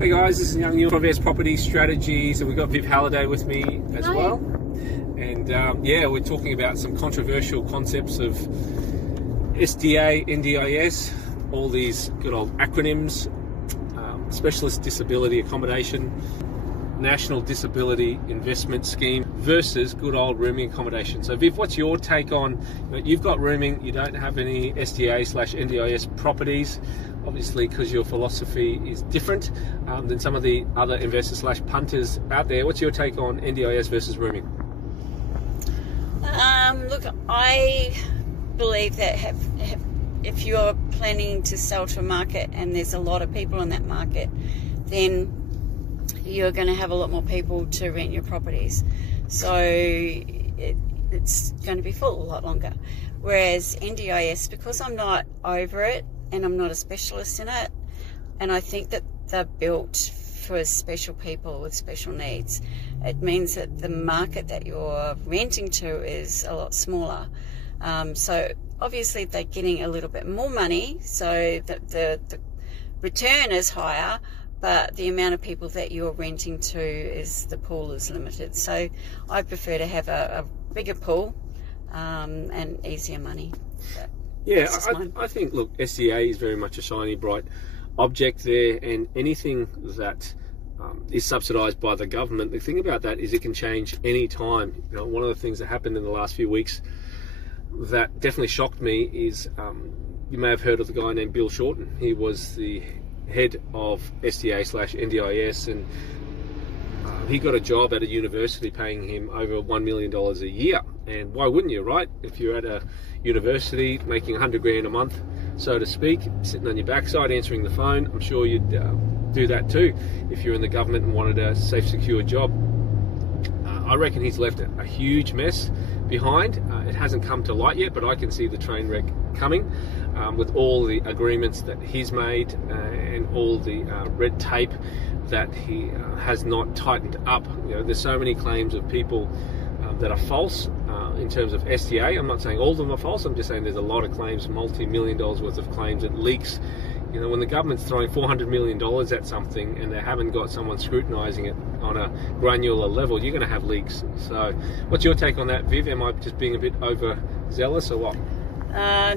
Hey guys, this is Young Neil from NDIS Property Strategies, and we've got Viv Halliday with me as well. And yeah, we're talking about some controversial concepts of SDA, NDIS, all these good old acronyms, Specialist Disability Accommodation, National Disability Investment Scheme versus good old rooming accommodation. So Viv, what's your take on, you've got rooming, you don't have any SDA/NDIS properties, obviously because your philosophy is different than some of the other investors/punters out there. What's your take on NDIS versus rooming? Look, I believe that if you're planning to sell to a market and there's a lot of people in that market, then you're going to have a lot more people to rent your properties. So it's going to be full a lot longer. Whereas NDIS, because I'm not over it and I'm not a specialist in it, and I think that they're built for special people with special needs, it means that the market that you're renting to is a lot smaller. So obviously they're getting a little bit more money, so the return is higher, but the amount of people that you're renting to the pool is limited. So I prefer to have a bigger pool and easier money. But yeah, I think, look, SDA is very much a shiny, bright object there, and anything that is subsidised by the government, the thing about that is it can change any time. One of the things that happened in the last few weeks that definitely shocked me is, you may have heard of the guy named Bill Shorten. He was the head of SDA/NDIS, and he got a job at a university paying him over $1 million a year. And why wouldn't you, right? If you're at a university making 100 grand a month, so to speak, sitting on your backside answering the phone, I'm sure you'd do that too if you're in the government and wanted a safe, secure job. I reckon he's left a huge mess behind. It hasn't come to light yet, but I can see the train wreck coming with all the agreements that he's made and all the red tape that he has not tightened up. There's so many claims of people that are false in terms of SDA. I'm not saying all of them are false, I'm just saying there's a lot of claims, multi-million dollars worth of claims, it leaks. When the government's throwing $400 million at something and they haven't got someone scrutinising it on a granular level, you're going to have leaks. So what's your take on that, Viv? Am I just being a bit overzealous or what?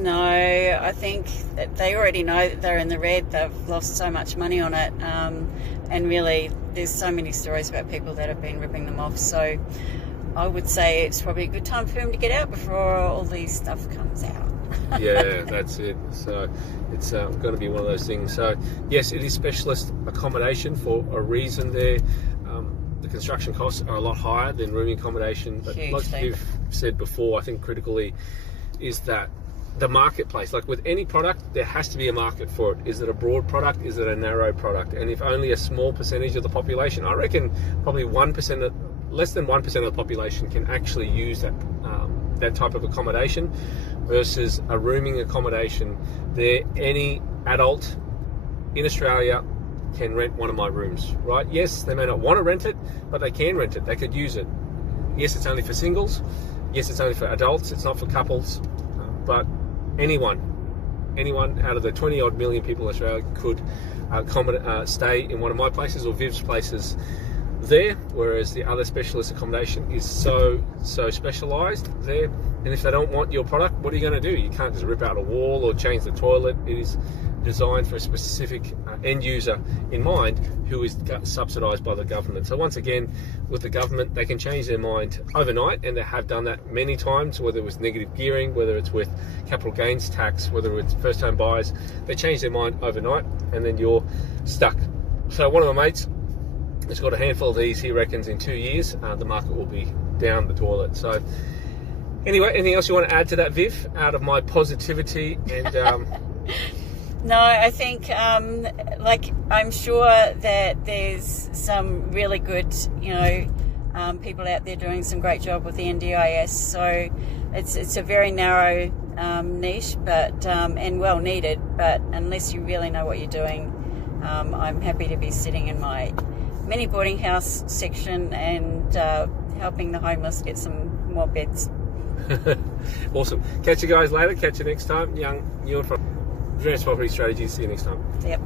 No, I think that they already know that they're in the red. They've lost so much money on it, and really there's so many stories about people that have been ripping them off. So I would say it's probably a good time for him to get out before all these stuff comes out. Yeah, that's it. So it's going to be one of those things. So yes, it is specialist accommodation for a reason there. The construction costs are a lot higher than rooming accommodation, but like you've said before, I think critically is that the marketplace, like with any product, there has to be a market for it. Is it a broad product? Is it a narrow product? And if only a small percentage of the population, I reckon probably less than 1% of the population can actually use that type of accommodation versus a rooming accommodation, any adult in Australia can rent one of my rooms, right? Yes, they may not want to rent it, but they can rent it. They could use it. Yes, it's only for singles. Yes, it's only for adults. It's not for couples. But anyone out of the 20 odd million people in Australia could stay in one of my places or Viv's places there, whereas the other specialist accommodation is so specialised there. And if they don't want your product, what are you going to do? You can't just rip out a wall or change the toilet. It is designed for a specific end user in mind who is subsidised by the government. So once again, with the government, they can change their mind overnight, and they have done that many times, whether it was negative gearing, whether it's with capital gains tax, whether it's first home buyers. They change their mind overnight and then you're stuck. So one of my mates has got a handful of these. He reckons in 2 years the market will be down the toilet. So anyway, anything else you want to add to that, Viv, out of my positivity? And no, I think I'm sure that there's some really good people out there doing some great job with the NDIS. So it's a very narrow niche, but and well needed. But unless you really know what you're doing, I'm happy to be sitting in my mini boarding house section and helping the homeless get some more beds. Awesome. Catch you guys later. Catch you next time. Young Neil from NDIS Property Strategies. See you next time. Yep.